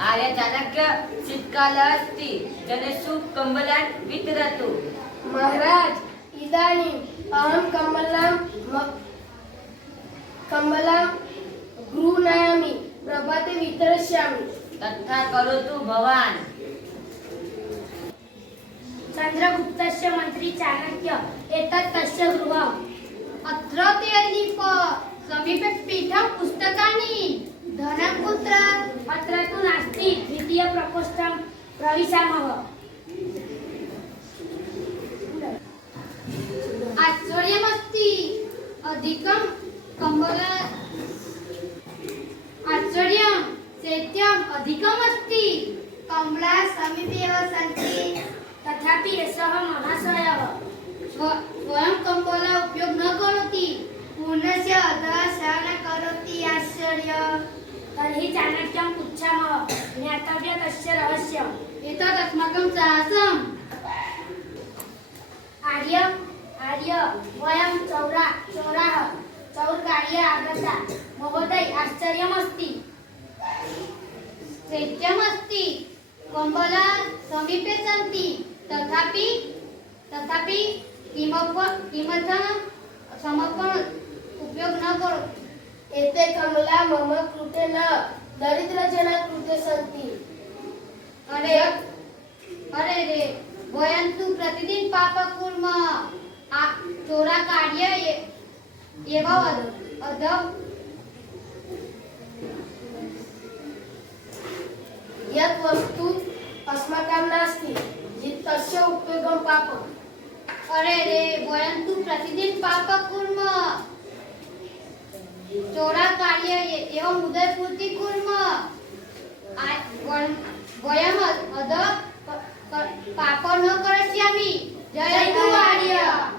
आर्य चाणक्य शीतकालस्ति जनेषु कम्बलान् वितरतु। महाराज, इदानीम् अहं कम्बलं गृह्णामि, प्रभाते वितरिष्यामि। तथा करोतु भवान्। चन्द्रगुप्तस्य मन्त्री चाणक्य एतत् तस्य गृहम्। अत्र ते दीप समीपे पीठं पुस्तकानि। धनं कुत्र? अत्र तु नास्ति, द्वितीयप्रकोष्ठं प्रविशामः। आश्चर्यमस्ति, अधिकं कम्बल आश्चर्यं शैत्यम् अधिकमस्ति। कम्बला समीपे एव सन्ति, तथापि एषः महाशयः स्वयं कम्बल उपयोग न करोति, पूर्णस्य अधः शयनं करोति। आश्चर्यम्। तर्हि चाणक्यं पृच्छामः, ज्ञातव्य तस्य रहस्यम्। एतत् अस्माकं साहसम्। आर्य, वयं चौराः चौरकार्ये आगता। महोदय, आश्चर्यमस्ति। शैत्यमस्ति, कम्बला समीपे सन्ति, तथापि किमर्थं समर्पण उपयोग न करोति? एते कमला मम कृते न, दरिद्रजना कृते सन्ति। अरे रे, वयं तु प्रतिदिन पापं कुर्मः। चोरकार्य एव यत् वस्तु अस्माकं नास्ति, तस्य उपयोगं पापम्। अरे रे, वयं तु प्रतिदिन पापं कुर्मः। चोरकार्य एवम् उदयपूर्ति कुर्मः। वयम् अधः पापं न करिष्यामि। जय तु आर्य।